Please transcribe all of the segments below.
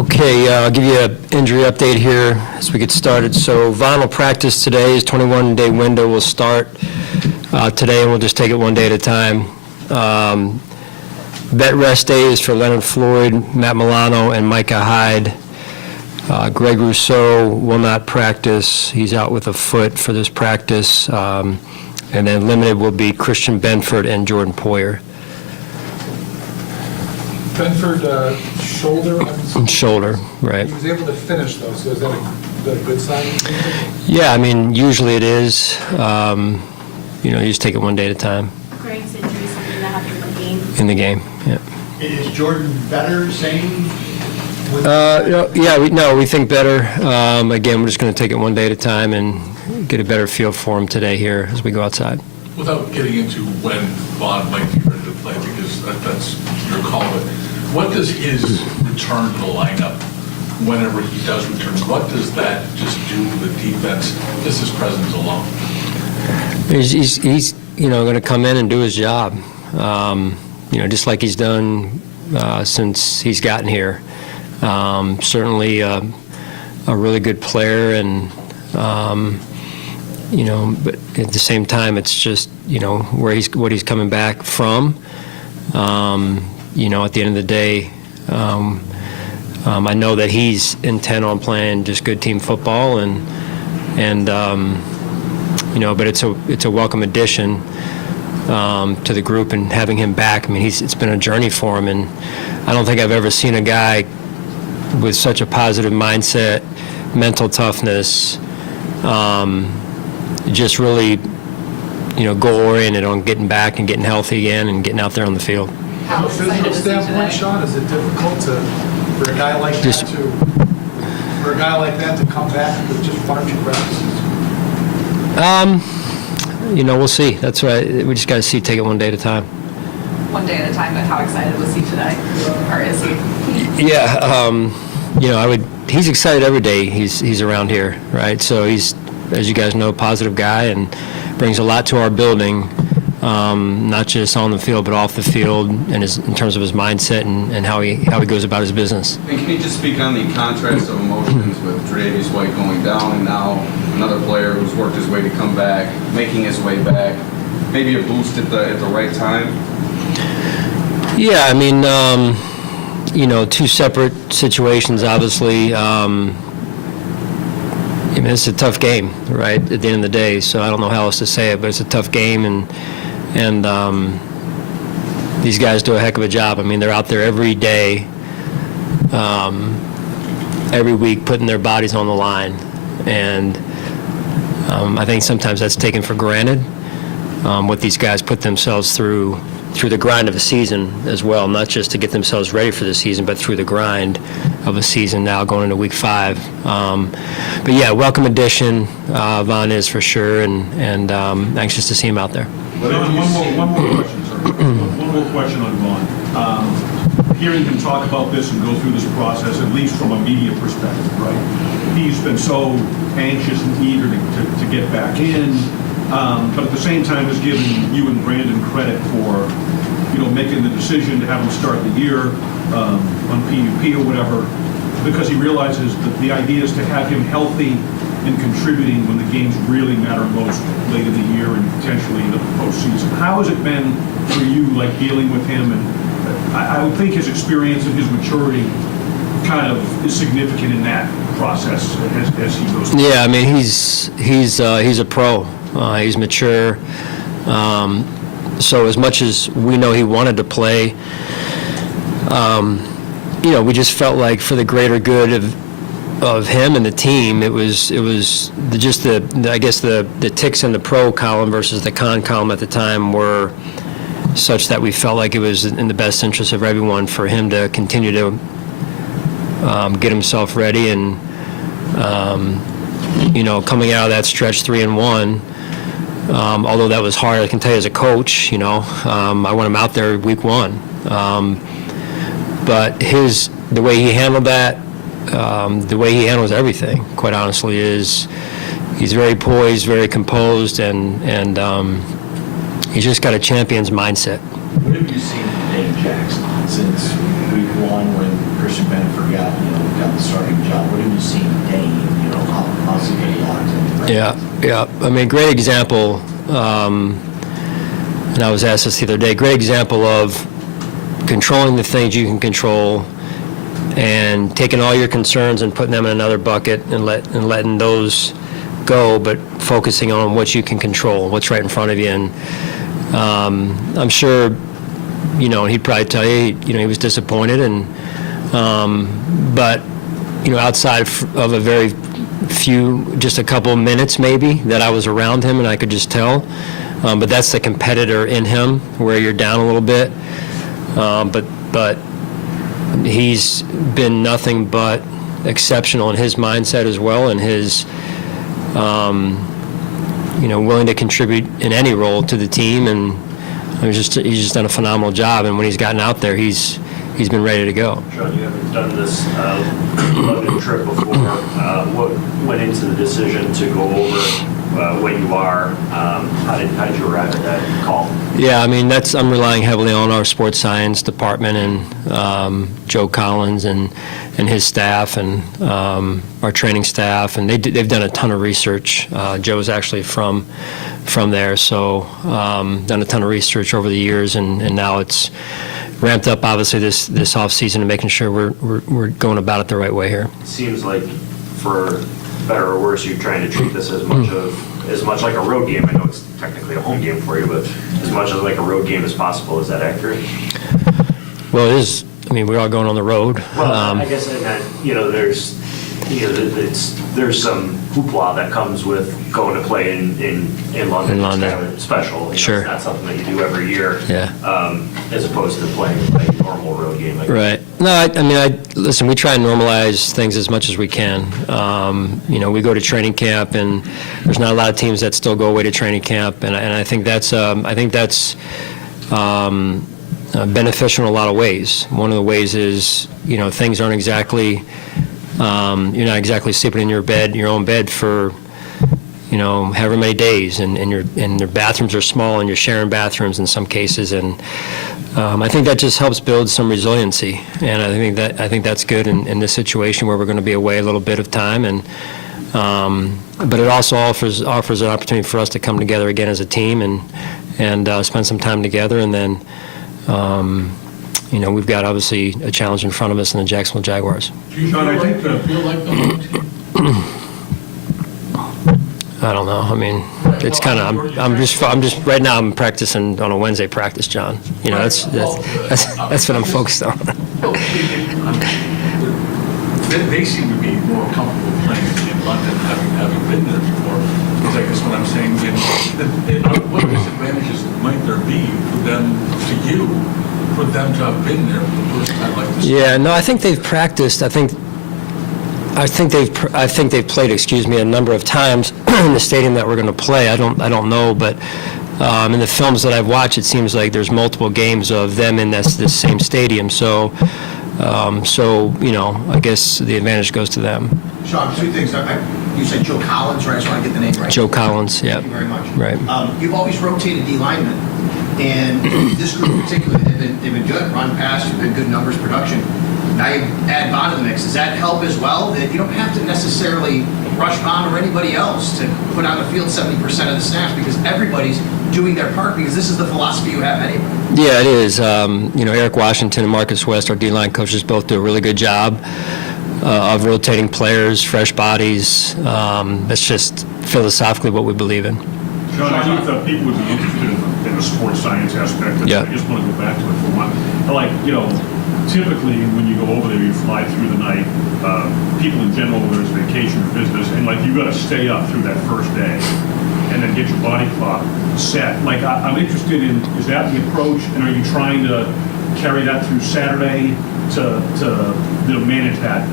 Okay, I'll give you an injury update here as we get started. So Vaughn will practice today. His 21-day window will start today, and we'll just take it one day at a time. Vet rest day is for Leonard Floyd, Matt Milano, and Micah Hyde. Greg Rousseau will not practice. He's out with a foot for this practice. And then limited will be Christian Benford and Jordan Poyer. Benford, shoulder? Shoulder, right. He was able to finish, though, so is that a good sign? Yeah, I mean, usually it is. You just take it one day at a time. Greg's injury is something that happened in the game. In the game, yeah. Is Jordan better, same? We think better. Again, we're just going to take it one day at a time and get a better feel for him today here as we go outside. Without getting into when Vaughn might be ready to play, because that's your call, but what does his return to the lineup, whenever he does return, what does that just do to the defense, just his presence alone? He's going to come in and do his job, just like he's done since he's gotten here. Certainly a really good player, and but at the same time, it's just what he's coming back from. At the end of the day, I know that he's intent on playing just good team football, but it's a welcome addition to the group, and having him back. I mean, it's been a journey for him, and I don't think I've ever seen a guy with such a positive mindset, mental toughness, just really, goal-oriented on getting back and getting healthy again and getting out there on the field. From a physical standpoint, Sean, is it difficult for a guy like that to come back with just 1 or 2 practices? We'll see. That's why we just got to see. Take it one day at a time. One day at a time, but how excited was he today? Or is he? Yeah, he's excited every day he's around here, right? So he's, as you guys know, a positive guy and brings a lot to our building, not just on the field, but off the field, and in terms of his mindset and how he goes about his business. And can you just speak on the contrast of emotions with Tre'Davious White going down, and now another player who's worked his way to come back, making his way back, maybe a boost at the right time? Yeah, I mean, two separate situations, obviously. It's a tough game, right, at the end of the day, so I don't know how else to say it, but it's a tough game, and these guys do a heck of a job. I mean, they're out there every day, every week, putting their bodies on the line, and I think sometimes that's taken for granted, what these guys put themselves through the grind of a season as well, not just to get themselves ready for the season, but through the grind of a season now going into week 5. But yeah, welcome addition, Vaughn is for sure, and anxious to see him out there. One more question, sir. One more question on Vaughn. Hearing him talk about this and go through this process, at least from a media perspective, right? He's been so anxious and eager to get back in, but at the same time has given you and Brandon credit for, making the decision to have him start the year on PUP or whatever, because he realizes that the idea is to have him healthy and contributing when the games really matter most late in the year and potentially in the postseason. How has it been for you, dealing with him? And I would think his experience and his maturity kind of is significant in that process as he goes through. Yeah, I mean, he's a pro. He's mature. So as much as we know he wanted to play, we just felt like for the greater good of him and the team, it was just the ticks in the pro column versus the con column at the time were such that we felt like it was in the best interest of everyone for him to continue to get himself ready, and coming out of that stretch 3-1. Although that was hard, I can tell you as a coach, I want him out there week 1. But the way he handled that, the way he handles everything, quite honestly, is he's very poised, very composed, and he's just got a champion's mindset. What have you seen from Dave Jackson since week 1 when person Benford got the starting job. What have you seen today? How's he getting locked into practice? Yeah. I mean, great example, and I was asked this the other day, great example of controlling the things you can control and taking all your concerns and putting them in another bucket and letting those go, but focusing on what you can control, what's right in front of you. And I'm sure, he'd probably tell you, he was disappointed, and but outside of a very few, just a couple of minutes maybe that I was around him and I could just tell. But that's the competitor in him, where you're down a little bit. But he's been nothing but exceptional in his mindset as well, and his willing to contribute in any role to the team, and he's just done a phenomenal job. And when he's gotten out there, he's been ready to go. Sean, you haven't done this London trip before. What went into the decision to go over what you are? How did you arrive at that call? Yeah, I mean, I'm relying heavily on our sports science department and Joe Collins and his staff and our training staff, and they've done a ton of research. Joe's actually from there, so done a ton of research over the years, and now it's ramped up, obviously, this off season, and making sure we're going about it the right way here. Seems like, for better or worse, you're trying to treat this as much like a road game. I know it's technically a home game for you, but as much as like a road game as possible. Is that accurate? Well, it is. I mean, we're all going on the road. Well, I guess there's some hoopla that comes with going to play in London. In London. It's kind of special. Sure. It's not something that you do every year. Yeah. As opposed to playing a normal road game. Right. No, listen, we try and normalize things as much as we can. We go to training camp, and there's not a lot of teams that still go away to training camp, and I think that's beneficial in a lot of ways. One of the ways is, things aren't exactly, you're not exactly sleeping in your own bed for, however many days, and their bathrooms are small, and you're sharing bathrooms in some cases, and I think that just helps build some resiliency, and I think that's good in this situation where we're going to be away a little bit of time, and but it also offers an opportunity for us to come together again as a team and spend some time together, and then we've got obviously a challenge in front of us in the Jacksonville Jaguars. Do you feel like the home team? I don't know. I mean, it's kind of. I'm just right now. I'm practicing on a Wednesday practice, John. That's what I'm focused on. They seem to be more comfortable playing in London, having been there before. Because I guess what I'm saying is, what disadvantages might there be for them to have been there for the first time like this? Yeah, no, I think they've practiced. I think they've played, a number of times in the stadium that we're going to play. I don't know, but in the films that I've watched, it seems like there's multiple games of them in this same stadium. So I guess the advantage goes to them. Sean, two things. You said Joe Collins, right? I just want to get the name right. Joe Collins, yeah. Thank you very much. Right. You've always rotated D linemen, and this group in particular, they've been good. Run, pass, you've been good numbers, production. Now you add Vaughn to the mix. Does that help as well? That you don't have to necessarily rush Vaughn or anybody else to put on the field 70% of the snaps, because everybody's doing their part, because this is the philosophy you have anyway. Yeah, it is. Eric Washington and Marcus West, our D-line coaches, both do a really good job of rotating players, fresh bodies. That's just philosophically what we believe in. Sean, I think that people would be interested in the sports science aspect. Yeah. I just want to go back to it for one. Typically, when you go over there, you fly through the night. People in general, whether it's vacation or business, and you got to stay up through that first day, and then get your body clock set. I'm interested in, is that the approach, and are you trying to carry that through Saturday to manage that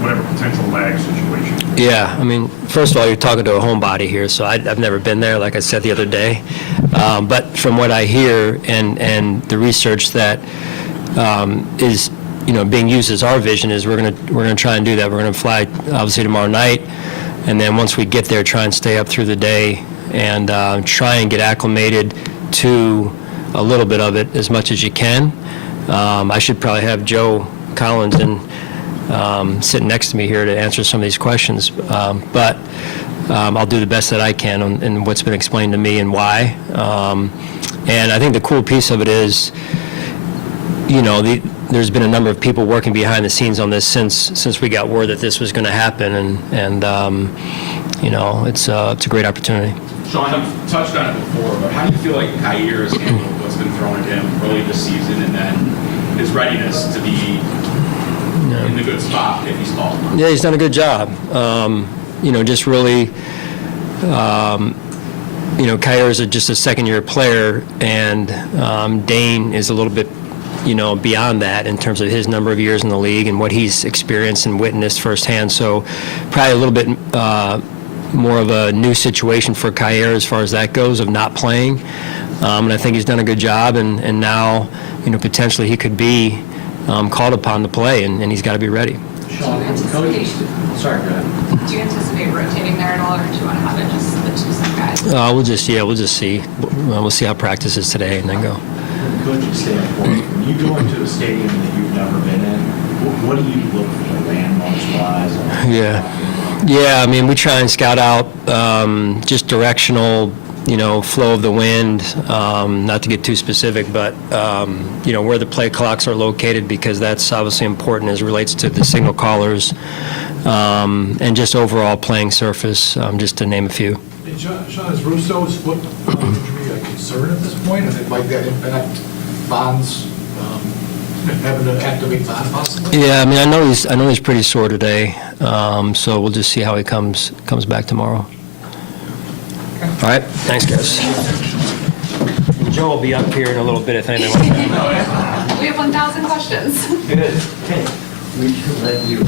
whatever potential lag situation? Yeah, I mean, first of all, you're talking to a homebody here, so I've never been there, like I said the other day. But from what I hear and the research that is being used as our vision is we're gonna try and do that. We're gonna fly obviously tomorrow night, and then once we get there, try and stay up through the day and try and get acclimated to a little bit of it as much as you can. I should probably have Joe Collins and sitting next to me here to answer some of these questions. But I'll do the best that I can in what's been explained to me and why. And I think the cool piece of it is, you know, there's been a number of people working behind the scenes on this since we got word that this was going to happen, and you know, it's a great opportunity. Sean, you've touched on it before, but how do you feel like Kyer has handled what's been thrown at him early this season, and then his readiness to be in the good spot if he's called? Yeah, he's done a good job. You know, just really, you know, Kyer is just a second-year player, and Dane is a little bit, you know, beyond that in terms of his number of years in the league and what he's experienced and witnessed firsthand. So probably a little bit more of a new situation for Kyer as far as that goes, of not playing. And I think he's done a good job, and now, you know, potentially he could be called upon to play, and he's got to be ready. Sean, Sorry, go ahead. do you anticipate rotating there at all, or do you want to have it just the two same guys? We'll just see. We'll see how practice is today and then go. From a coaching standpoint, when you go into a stadium that you've never been in, what do you look for landmarks-wise? Yeah, I mean, we try and scout out just directional, you know, flow of the wind, not to get too specific, but, you know, where the play clocks are located, because that's obviously important as it relates to the signal callers, and just overall playing surface, just to name a few. Hey, Sean, is Russo's foot injury a concern at this point? Is it like that impact Bond's, having to activate Bond possibly? Yeah, I mean, I know he's pretty sore today, so we'll just see how he comes back tomorrow. All right, thanks, guys. Joe will be up here in a little bit if anyone wants to. We have 1,000 questions. Good. Hey, we should let you.